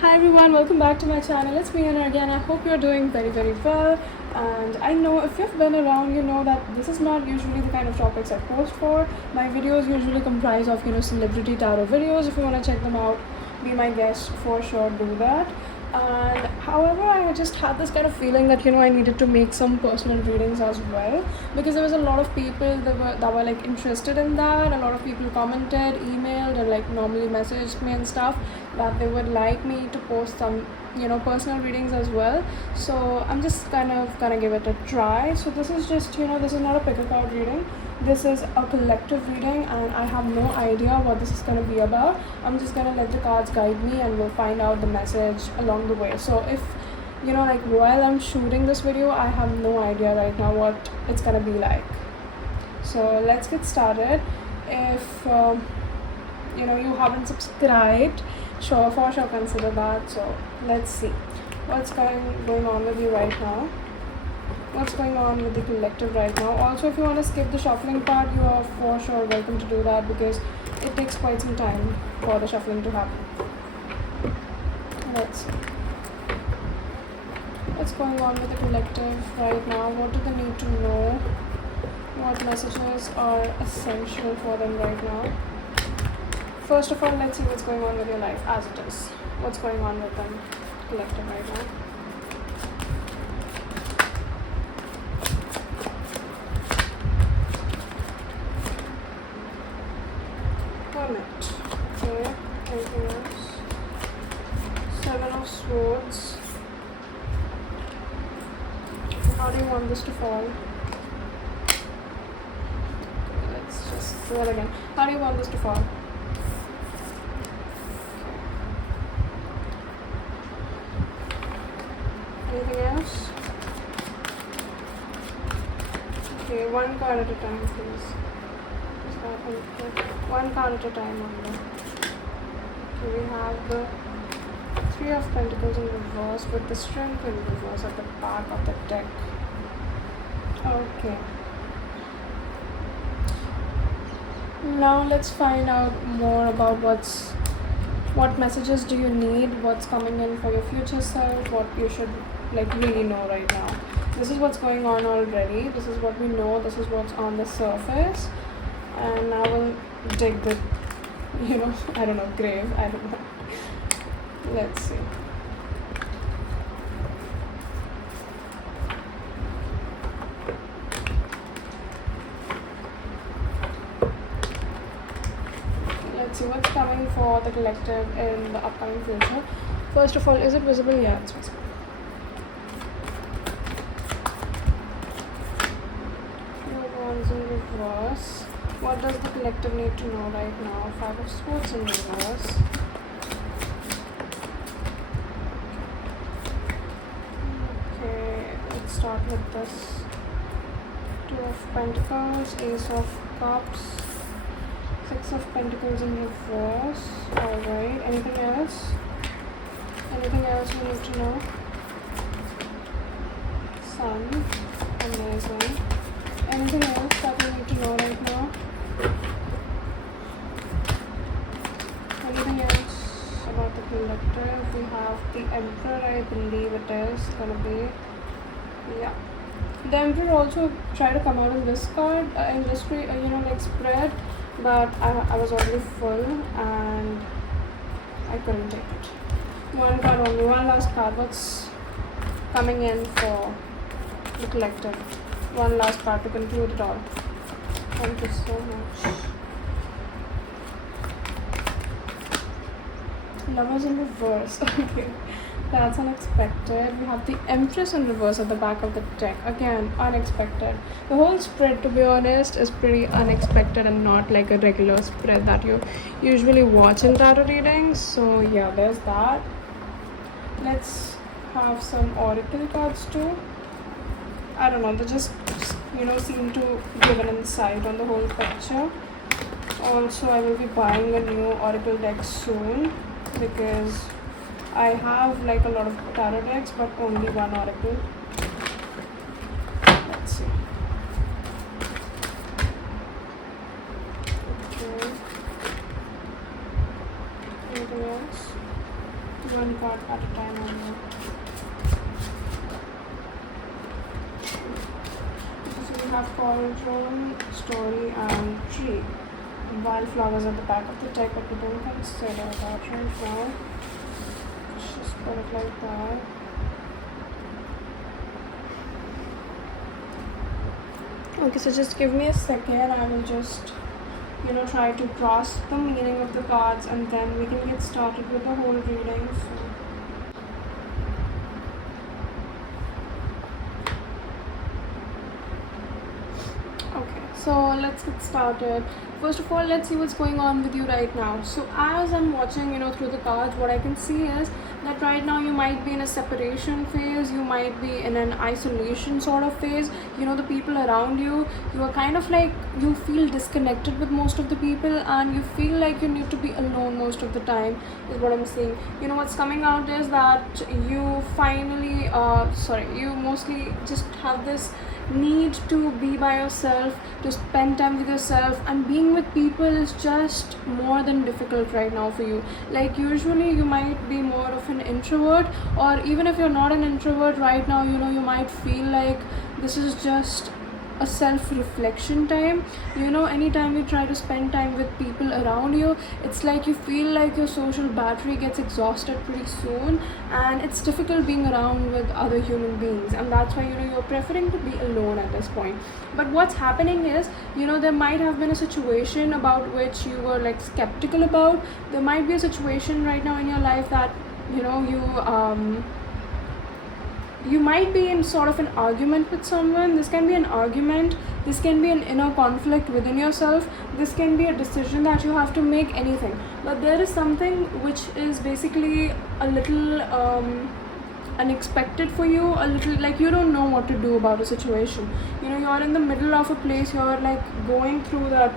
Hi everyone, welcome back to my channel. It's me Anarghya and I hope you're doing very well. And I know if you've been around, you know that this is not usually the kind of topics I post for. My videos usually comprise of celebrity tarot videos. If you want to check them out, be my guest, for sure do that. And however, I just had this kind of feeling that I needed to make some personal readings as well, because there was a lot of people that were like interested in that. A lot of people commented, emailed, and like normally messaged me and stuff that they would like me to post some personal readings as well. So I'm just kind of gonna give it a try. So this is just this is not a pick a card reading. This is a collective reading and I have no idea what this is going to be about. I'm just going to let the cards guide me and we'll find out the message along the way. So if like while I'm shooting this video, I have no idea right now what it's going to be like. So let's get started. If you haven't subscribed, sure consider that. So let's see what's going on with you right now. What's going on with the collective right now. Also, if you want to skip the shuffling part, you are for sure welcome to do that, because it takes quite some time for the shuffling to happen. Let's see what's going on with the collective right now. What do they need to know? What messages are essential for them right now? First of all, let's see what's going on with your life as it is. What's going on with them collective right now? Okay, anything else? 7 of Swords. How do you want this to fall? Okay, let's just do that again. How do you want this to fall? Anything else? Okay, one card at a time, please. One card at a time only. Okay, we have the 3 of Pentacles in reverse with the Strength in reverse at the back of the deck. Okay. Now let's find out more about what messages do you need, what's coming in for your future self, what you should like really know right now. This is what's going on already. This is what we know. This is what's on the surface. And now we'll dig the, I don't know, grave, I don't know. Let's see. Let's see what's coming for the collective in the upcoming future. First of all, is it visible? Yeah, it's visible. Wands in reverse. What does the collective need to know right now? 5 of Swords in reverse. Okay, let's start with this. 2 of Pentacles, Ace of Cups, 6 of Pentacles in reverse. Alright, anything else? Anything else we need to know? Sun, amazing. Anything else that we need to know right now? Anything else about the collective? We have the Emperor, I believe it is gonna be. Yeah. The Emperor also tried to come out in this card, in this like spread, but I was already full and I couldn't take it. One card only, one last card. What's coming in for the collective? One last card to conclude it all. Thank you so much. Lovers in reverse. Okay, that's unexpected. We have the Empress in reverse at the back of the deck. Again, unexpected. The whole spread, to be honest, is pretty unexpected and not like a regular spread that you usually watch in tarot readings. So yeah, there's that. Let's have some oracle cards too. I don't know, they just seem to give an insight on the whole picture. Also, I will be buying a new oracle deck soon, because I have like a lot of tarot decks but only one oracle. Let's see. Okay. Anything else? one card at a time only. So we have cauldron, story, and tree. Wildflowers at the back of the deck, but we don't consider that right now. Let's just put it like that. Okay, so just give me a second. I will just, try to grasp the meaning of the cards, and then we can get started with the whole reading. So let's get started. First of all, let's see what's going on with you right now. So as I'm watching, through the cards, what I can see is that right now you might be in a separation phase, you might be in an isolation sort of phase. The people around you, you are kind of like, you feel disconnected with most of the people, and you feel like you need to be alone most of the time, is what I'm saying. What's coming out is that you finally, you mostly just have this need to be by yourself, to spend time with yourself, and being with people is just more than difficult right now for you. Like usually you might be more of an introvert, or even if you're not an introvert right now, you might feel like this is just a self-reflection time. Anytime you try to spend time with people around you, it's like you feel like your social battery gets exhausted pretty soon, and it's difficult being around with other human beings, and that's why you're preferring to be alone at this point. But what's happening is, there might have been a situation about which you were like skeptical about. There might be a situation right now in your life that you might be in sort of an argument with someone. This can be an argument, this can be an inner conflict within yourself, this can be a decision that you have to make, anything. But there is something which is basically a little unexpected for you, a little like you don't know what to do about a situation. You're in the middle of a place, you're like going through that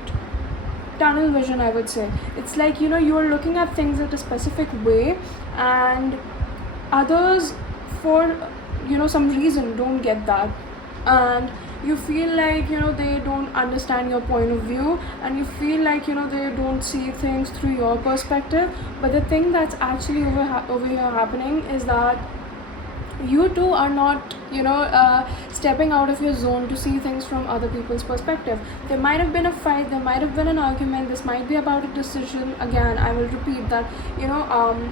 tunnel vision, I would say. It's like you're looking at things at a specific way, and others, for some reason, don't get that, and you feel like they don't understand your point of view, and you feel like they don't see things through your perspective. But the thing that's actually over here happening is that you too are not stepping out of your zone to see things from other people's perspective. There might have been a fight, there might have been an argument, this might be about a decision. Again, I will repeat that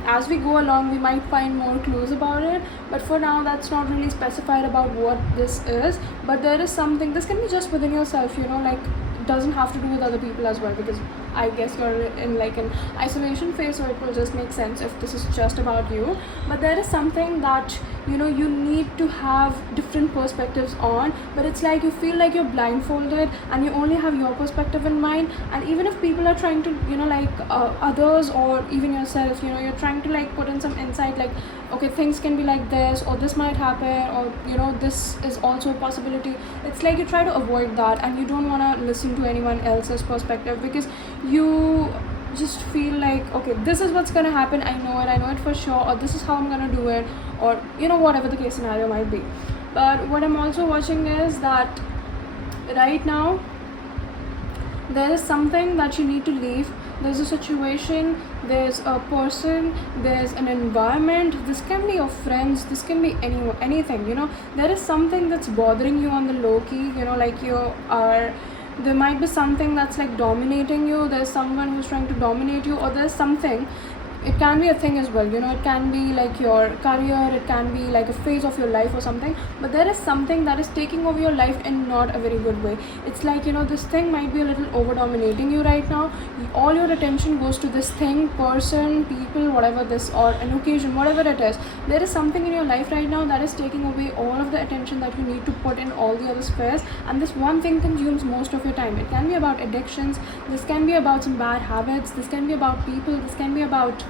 as we go along we might find more clues about it, but for now that's not really specified about what this is. But there is something, this can be just within yourself, like it doesn't have to do with other people as well, because I guess you're in like an isolation phase, so it will just make sense if this is just about you. But there is something that you need to have different perspectives on, but it's like you feel like you're blindfolded and you only have your perspective in mind. And even if people are trying to others or even yourself, you're trying to like put in some insight, like okay, things can be like this, or this might happen, or this is also a possibility. It's like you try to avoid that, and you don't want to listen to anyone else's perspective, because you just feel like, okay, this is what's gonna happen, I know it for sure, or this is how I'm gonna do it, or whatever the case scenario might be. But what I'm also watching is that right now there is something that you need to leave. There's a situation, there's a person, there's an environment. This can be your friends, this can be anything. There is something that's bothering you on the low key, like there might be something that's like dominating you. There's someone who's trying to dominate you, or there's something. It can be a thing as well, it can be like your career, it can be like a phase of your life or something. But there is something that is taking over your life in not a very good way. It's like this thing might be a little over dominating you right now. All your attention goes to this thing, person, people, whatever this, or an occasion, whatever it is. There is something in your life right now that is taking away all of the attention that you need to put in all the other spheres, and this one thing consumes most of your time. It can be about addictions, this can be about some bad habits, this can be about people, this can be about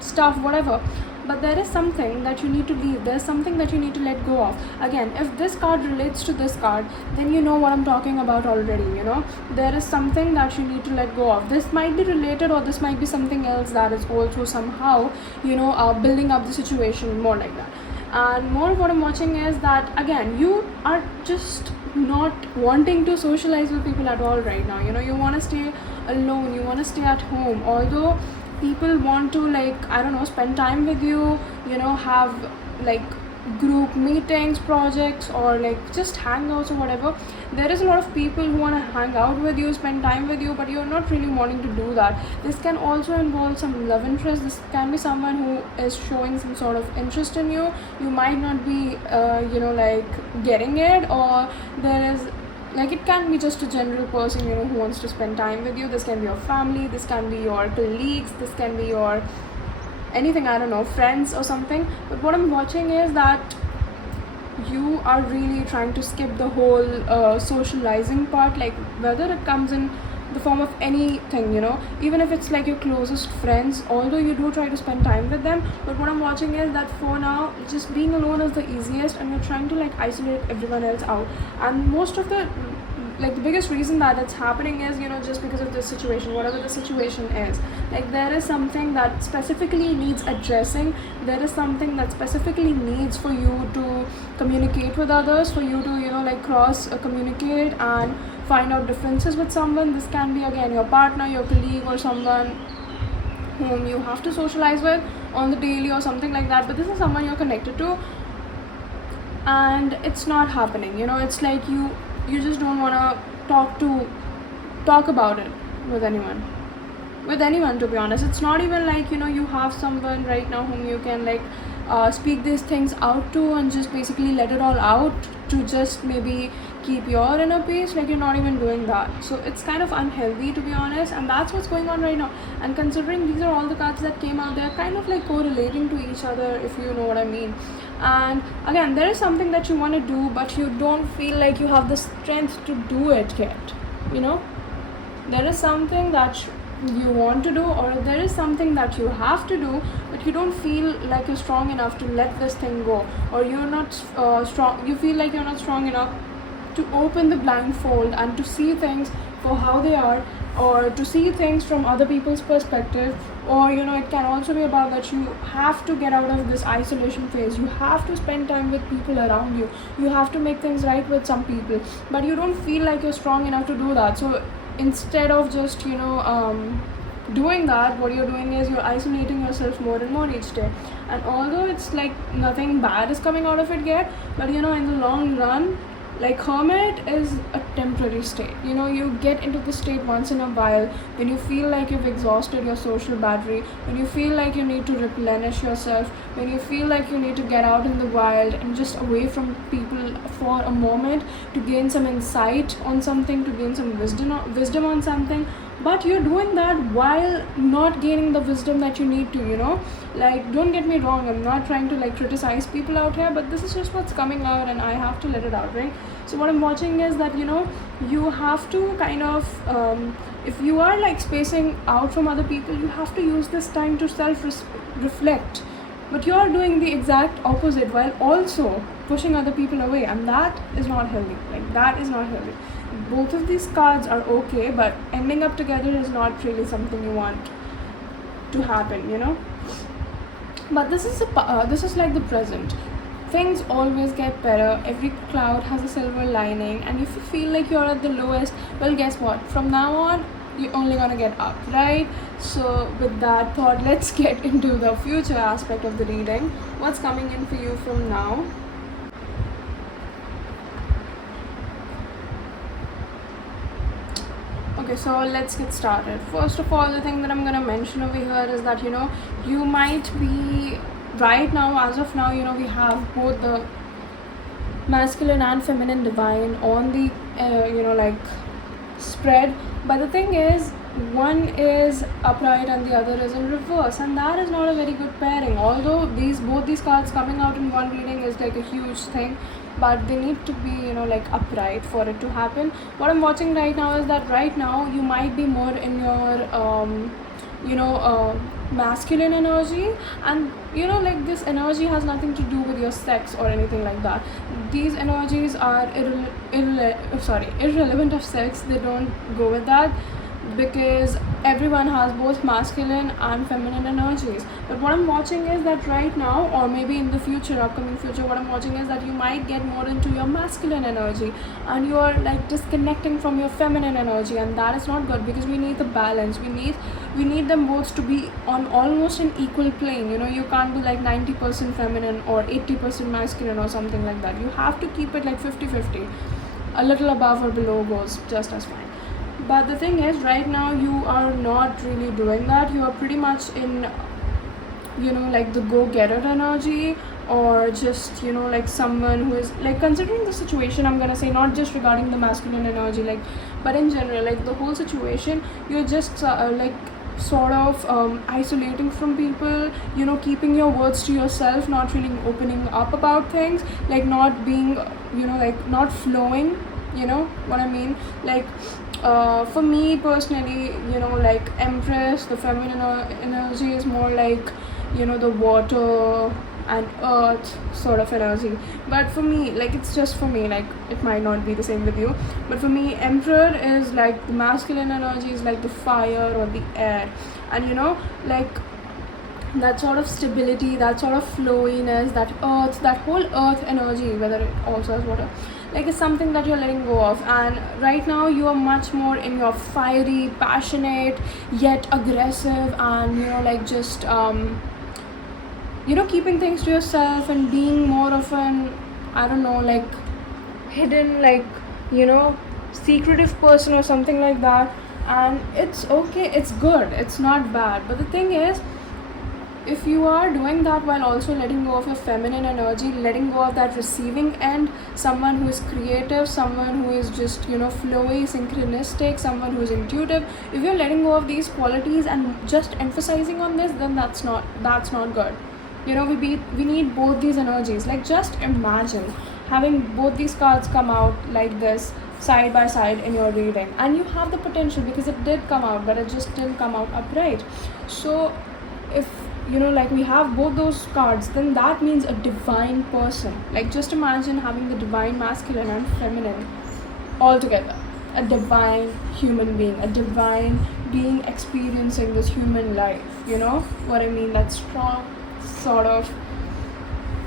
stuff, whatever. But there is something that you need to leave, there's something that you need to let go of. Again, if this card relates to this card, then you know what I'm talking about already. There is something that you need to let go of. This might be related, or this might be something else that is also somehow building up the situation, more like that. And more of what I'm watching is that, again, you are just not wanting to socialize with people at all right now. You want to stay alone, you want to stay at home. Although people want to, like, I don't know, spend time with you, you know, have like group meetings, projects, or like just hangouts or whatever. There is a lot of people who want to hang out with you, spend time with you, but you're not really wanting to do that. This can also involve some love interest. This can be someone who is showing some sort of interest in you. You might not be you know, like getting it, or there is, like, it can be just a general person, you know, who wants to spend time with you. This can be your family, this can be your colleagues, this can be your anything, I don't know, friends or something. But what I'm watching is that you are really trying to skip the whole socializing part, like whether it comes in the form of anything, you know, even if it's like your closest friends, although you do try to spend time with them. But what I'm watching is that for now, just being alone is the easiest, and you're trying to like isolate everyone else out. And most of the, like, the biggest reason that it's happening is, you know, just because of this situation, whatever the situation is. Like, there is something that specifically needs addressing. There is something that specifically needs for you to communicate with others, for you to, you know, like cross communicate and find out differences with someone. This can be again your partner, your colleague, or someone whom you have to socialize with on the daily or something like that. But this is someone you're connected to, and it's not happening, you know. It's like you just don't want to talk about it with anyone, to be honest. It's not even like, you know, you have someone right now whom you can like speak these things out to and just basically let it all out to just maybe keep your inner peace. Like, you're not even doing that. So it's kind of unhealthy, to be honest, and that's what's going on right now. And considering these are all the cards that came out, they're kind of like correlating to each other, if you know what I mean. And again, there is something that you want to do, but you don't feel like you have the strength to do it yet, you know. There is something that you want to do, or there is something that you have to do, but you don't feel like you're strong enough to let this thing go, or you're not strong. You feel like you're not strong enough to open the blindfold and to see things for how they are, or to see things from other people's perspective. Or, you know, it can also be about that you have to get out of this isolation phase. You have to spend time with people around you. You have to make things right with some people, but you don't feel like you're strong enough to do that. So instead of just, you know, doing that, what you're doing is you're isolating yourself more and more each day. And although it's like nothing bad is coming out of it yet, but you know, in the long run, like, hermit is a temporary state. You know, you get into the state once in a while when you feel like you've exhausted your social battery, when you feel like you need to replenish yourself, when you feel like you need to get out in the wild and just away from people for a moment to gain some insight on something, to gain some wisdom on something. But you're doing that while not gaining the wisdom that you need to, you know. Like, don't get me wrong, I'm not trying to like criticize people out here, but this is just what's coming out and I have to let it out, right? So what I'm watching is that, you know, you have to kind of if you are like spacing out from other people, you have to use this time to self-reflect. But you're doing the exact opposite while also pushing other people away, and that is not healthy. Like, that is not healthy. Both of these cards are okay, but ending up together is not really something you want to happen, you know. But this is like the present. Things always get better. Every cloud has a silver lining, and if you feel like you're at the lowest, well, guess what? From now on, you're only gonna get up, right? So with that thought, let's get into the future aspect of the reading. What's coming in for you from now? Okay, so let's get started. First of all, the thing that I'm gonna mention over here is that, you know, you might be right now, as of now, you know, we have both the masculine and feminine divine on the you know, like spread. But the thing is, one is upright and the other is in reverse, and that is not a very good pairing. Although both these cards coming out in one reading is like a huge thing, but they need to be, you know, like upright for it to happen. What I'm watching right now is that right now you might be more in your you know, masculine energy, and you know, like, this energy has nothing to do with your sex or anything like that. These energies are irrelevant of sex. They don't go with that. because everyone has both masculine and feminine energies. But what I'm watching is that right now, or maybe in the future, upcoming future, what I'm watching is that you might get more into your masculine energy and you are like disconnecting from your feminine energy, and that is not good because we need the balance. We need them both to be on almost an equal plane. You can't be like 90% feminine or 80% masculine or something like that. You have to keep it like 50-50. A little above or below goes just as fine. But the thing is, right now you are not really doing that. You are pretty much in like the go-getter energy, or just like someone who is like, considering the situation, I'm gonna say, not just regarding the masculine energy, like, but in general, like the whole situation, you're just like sort of isolating from people, keeping your words to yourself, not really opening up about things, like not being like not flowing, what I mean. Like for me personally, like Empress, the feminine energy is more like the water and earth sort of energy. But for me, like, it's just for me, like it might not be the same with you, but for me, Emperor is like the masculine energy is like the fire or the air, and like that sort of stability, that sort of flowiness, that earth, that whole earth energy, whether it also has water, like, it's something that you're letting go of. And right now you are much more in your fiery, passionate, yet aggressive, and like just keeping things to yourself and being more of an, I don't know, like hidden, like secretive person or something like that. And it's okay, it's good, it's not bad. But the thing is, if you are doing that while also letting go of your feminine energy, letting go of that receiving end, someone who is creative, someone who is just flowy, synchronistic, someone who is intuitive, if you're letting go of these qualities and just emphasizing on this, then that's not good. We need both these energies. Like, just imagine having both these cards come out like this side by side in your reading, and you have the potential, because it did come out, but it just didn't come out upright. So if like we have both those cards, then that means a divine person. Like, just imagine having the divine masculine and feminine all together, a divine human being, a divine being experiencing this human life. What I mean? That strong sort of,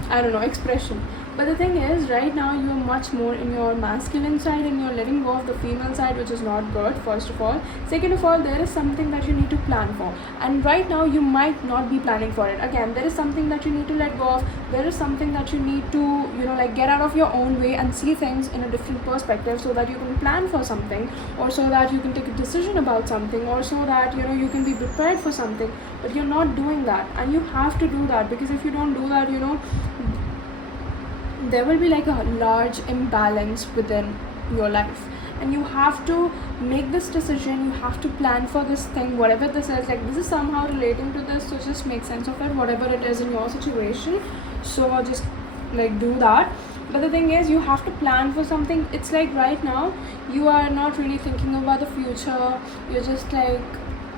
I don't know, expression. But the thing is, right now you're much more in your masculine side and you're letting go of the female side, which is not good, first of all. Second of all, there is something that you need to plan for, and right now you might not be planning for it. Again, there is something that you need to let go of. There is something that you need to like get out of your own way and see things in a different perspective, so that you can plan for something, or so that you can take a decision about something, or so that you can be prepared for something. But you're not doing that, and you have to do that, because if you don't do that, there will be like a large imbalance within your life, and you have to make this decision. You have to plan for this thing, whatever this is. Like, this is somehow relating to this, so just make sense of it, whatever it is in your situation. So just like do that. But the thing is, you have to plan for something. It's like right now you are not really thinking about the future. You're just like,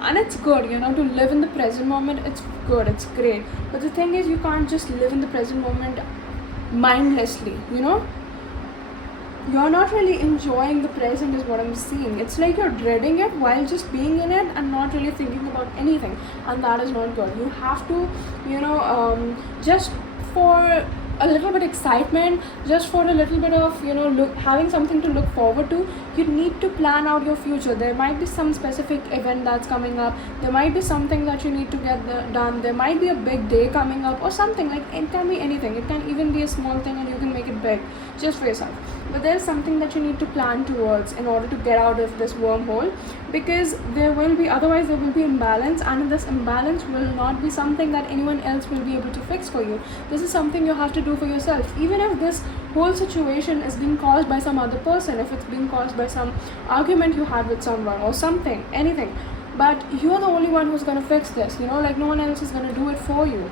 and it's good, to live in the present moment. It's good, it's great. But the thing is, you can't just live in the present moment mindlessly. You're not really enjoying the present, is what I'm seeing. It's like you're dreading it while just being in it and not really thinking about anything, and that is not good. You have to just for a little bit excitement, just for a little bit of having something to look forward to, you need to plan out your future. There might be some specific event that's coming up, there might be something that you need to get done, there might be a big day coming up or something. Like, it can be anything, it can even be a small thing, and you can make it big just for yourself. But there's something that you need to plan towards in order to get out of this wormhole, because otherwise there will be imbalance, and this imbalance will not be something that anyone else will be able to fix for you. This is something you have to do for yourself. Even if this whole situation is being caused by some other person, if it's being caused by some argument you had with someone or something, anything, but you're the only one who's going to fix this. Like, no one else is going to do it for you.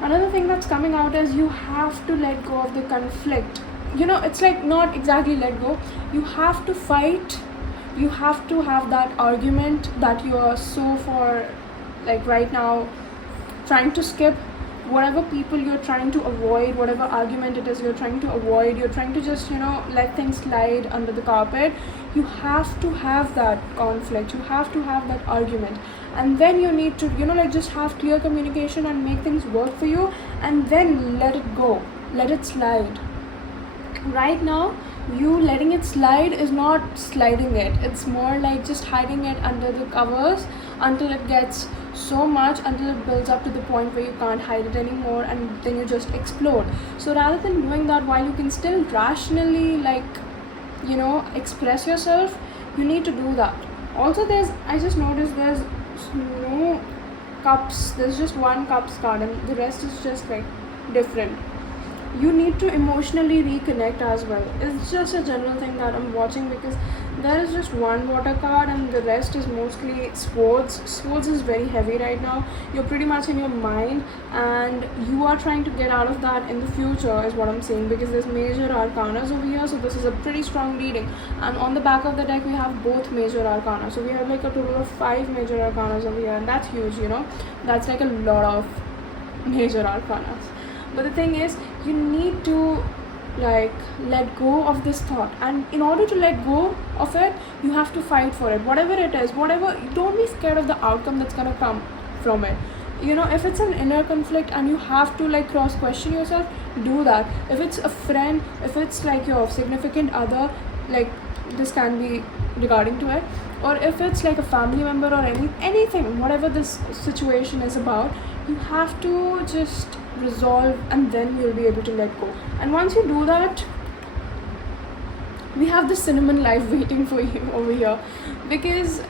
Another thing that's coming out is you have to let go of the conflict. It's like, not exactly let go, you have to fight. You have to have that argument that you are so for, like, right now trying to skip. whatever people you're trying to avoid, whatever argument it is you're trying to avoid, you're trying to just, let things slide under the carpet. You have to have that conflict, you have to have that argument, and then you need to, just have clear communication and make things work for you, and then let it go, let it slide. Right now, you letting it slide is not sliding it, it's more like just hiding it under the covers until it gets so much, until it builds up to the point where you can't hide it anymore, and then you just explode. So rather than doing that while you can still rationally express yourself, you need to do that. Also, I just noticed there's no cups, there's just one cups card and the rest is just like different. You need to emotionally reconnect as well. It's just a general thing that I'm watching, because there is just one water card and the rest is mostly swords. Swords is very heavy right now. You're pretty much in your mind and you are trying to get out of that in the future is what I'm saying, because there's major arcanas over here. So this is a pretty strong reading, and on the back of the deck we have both major arcana. So we have like a total of 5 major arcanas over here, and that's huge, that's like a lot of major arcanas. But the thing is, you need to let go of this thought, and in order to let go of it, you have to fight for it, whatever it is, don't be scared of the outcome that's gonna come from it. If it's an inner conflict and you have to cross question yourself, do that. If it's a friend, if it's your significant other, this can be regarding to it, or if it's a family member or anything, whatever this situation is about, you have to just resolve, and then you'll be able to let go. And once you do that, we have the cinnamon life waiting for you over here, because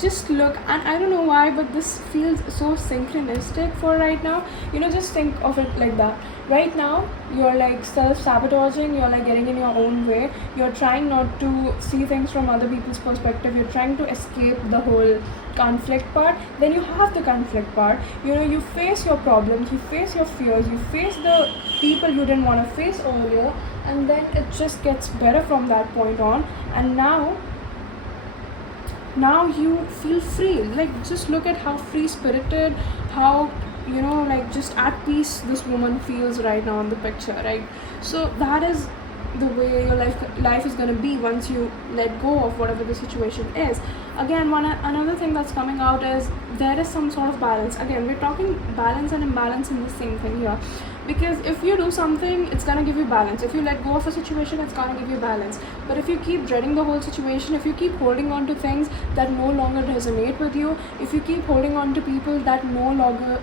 just look, and I don't know why, but this feels so synchronistic for right now. Just think of it like that. Right now you're self-sabotaging, you're getting in your own way, you're trying not to see things from other people's perspective, you're trying to escape the whole conflict part. Then you have the conflict part, you face your problems, you face your fears, you face the people you didn't want to face earlier, and then it just gets better from that point on. And now you feel free. Just look at how free spirited, how just at peace this woman feels right now in the picture, right? So that is the way your life is going to be once you let go of whatever the situation is. Again, another thing that's coming out is there is some sort of balance. Again, we're talking balance and imbalance in the same thing here, because if you do something, it's going to give you balance. If you let go of a situation, it's going to give you balance. But if you keep dreading the whole situation, if you keep holding on to things that no longer resonate with you, if you keep holding on to people that no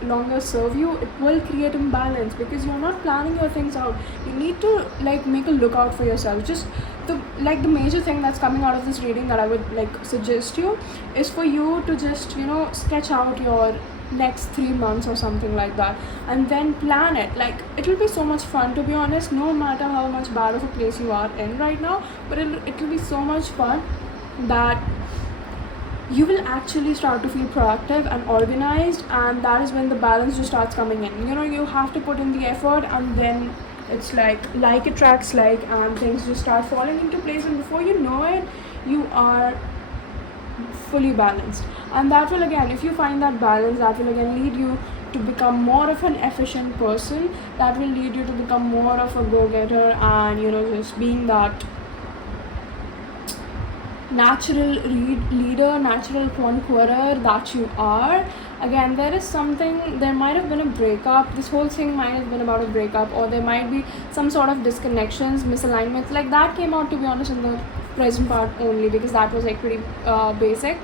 longer serve you, it will create imbalance, because you're not planning your things out. You need to make a lookout for yourself. Just the major thing that's coming out of this reading that I would suggest you is for you to just sketch out your next 3 months or something like that, and then plan it. It will be so much fun, to be honest, no matter how much bad of a place you are in right now, but it will be so much fun that you will actually start to feel productive and organized, and that is when the balance just starts coming in. You have to put in the effort, and then it's like attracts and things just start falling into place, and before you know it, you are fully balanced. And that will again, if you find that balance, that will again lead you to become more of an efficient person, that will lead you to become more of a go-getter, and just being that natural leader, natural conqueror that you are. Again, there might have been a breakup, this whole thing might have been about a breakup, or there might be some sort of disconnections, misalignments, that came out, to be honest, in the present part only, because that was pretty basic,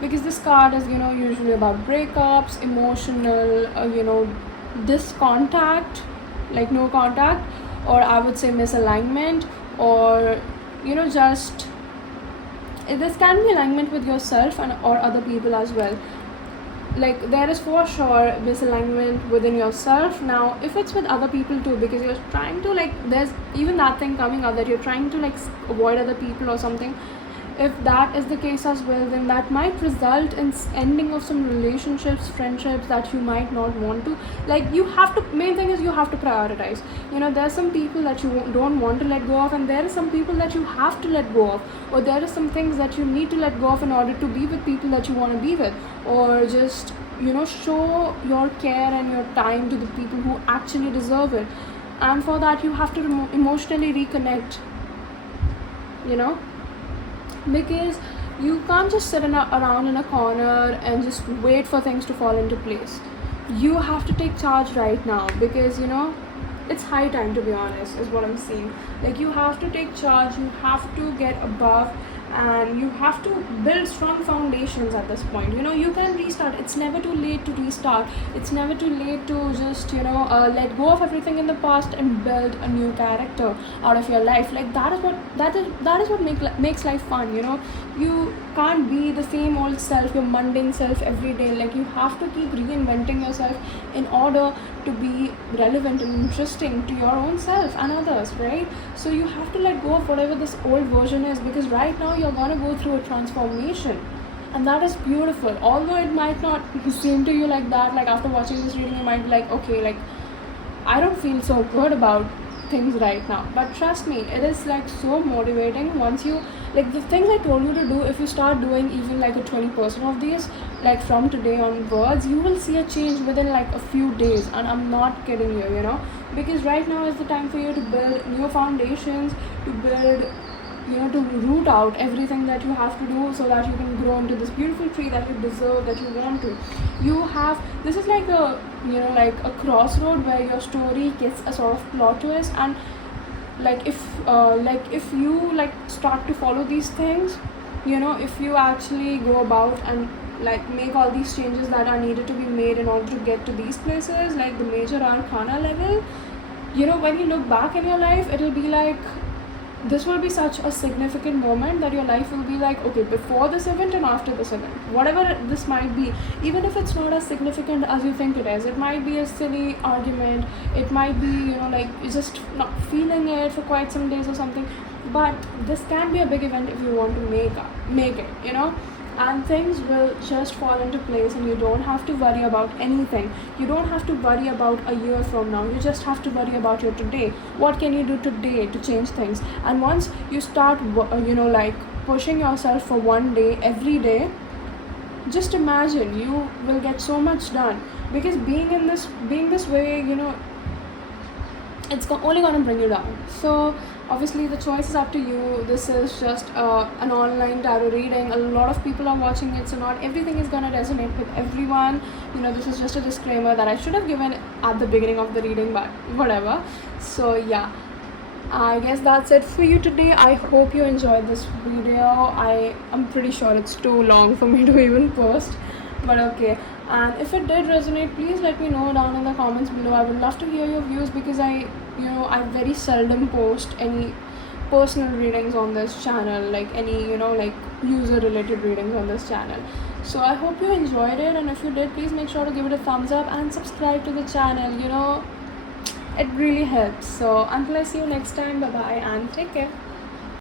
because this card is usually about breakups, emotional discontact, no contact, or I would say misalignment, or just this can be alignment with yourself and or other people as well. There is for sure misalignment within yourself. Now if it's with other people too, because you're trying to there's even that thing coming out that you're trying to avoid other people or something. If that is the case as well, then that might result in ending of some relationships, friendships that you might not want to. You have to, main thing is you have to prioritize. There's some people that you don't want to let go of, and there are some people that you have to let go of, or there are some things that you need to let go of in order to be with people that you want to be with, or just show your care and your time to the people who actually deserve it. And for that you have to emotionally reconnect, you know because you can't just sit around in a corner and just wait for things to fall into place. You have to take charge right now, because it's high time, to be honest, is what I'm seeing. Like, you have to take charge, you have to get above, and you have to build strong foundations at this point. You can restart. It's never too late to restart. It's never too late to just let go of everything in the past and build a new character out of your life. Like, that is what makes life fun. You can't be the same old self, your mundane self every day. Like, you have to keep reinventing yourself in order to be relevant and interesting to your own self and others, right? So you have to let go of whatever this old version is, because right now you're going to go through a transformation, and that is beautiful. Although it might not seem to you like that, like after watching this reading you might be like, okay, like I don't feel so good about things right now. But trust me, it is like so motivating. Once you, like, the things I told you to do, if you start doing even like a 20% of these, like from today onwards, you will see a change within like a few days. And I'm not kidding you, because right now is the time for you to build new foundations, to build, to root out everything that you have to do, so that you can grow into this beautiful tree that you deserve, that you want to. This is like a crossroad where your story gets a sort of plot twist. And if you like start to follow these things, if you actually go about and like make all these changes that are needed to be made in order to get to these places, like the major arcana level, when you look back in your life, it'll be like, this will be such a significant moment that your life will be like, okay, before this event and after this event, whatever this might be. Even if it's not as significant as you think it is, it might be a silly argument, it might be you're just not feeling it for quite some days or something, but this can be a big event if you want to make it, and things will just fall into place, and you don't have to worry about anything. You don't have to worry about a year from now. You just have to worry about your today. What can you do today to change things? And once you start pushing yourself for one day every day, just imagine you will get so much done. Because being this way, it's only going to bring you down. So obviously the choice is up to you. This is just an online tarot reading. A lot of people are watching it, so not everything is going to resonate with everyone. This is just a disclaimer that I should have given at the beginning of the reading, but whatever. So yeah, I guess that's it for you today. I hope you enjoyed this video. I'm pretty sure it's too long for me to even post, but okay. And if it did resonate, please let me know down in the comments below. I would love to hear your views, because I very seldom post any personal readings on this channel, like any user related readings on this channel. So I hope you enjoyed it, and if you did, please make sure to give it a thumbs up and subscribe to the channel. It really helps. So until I see you next time, bye bye and take care.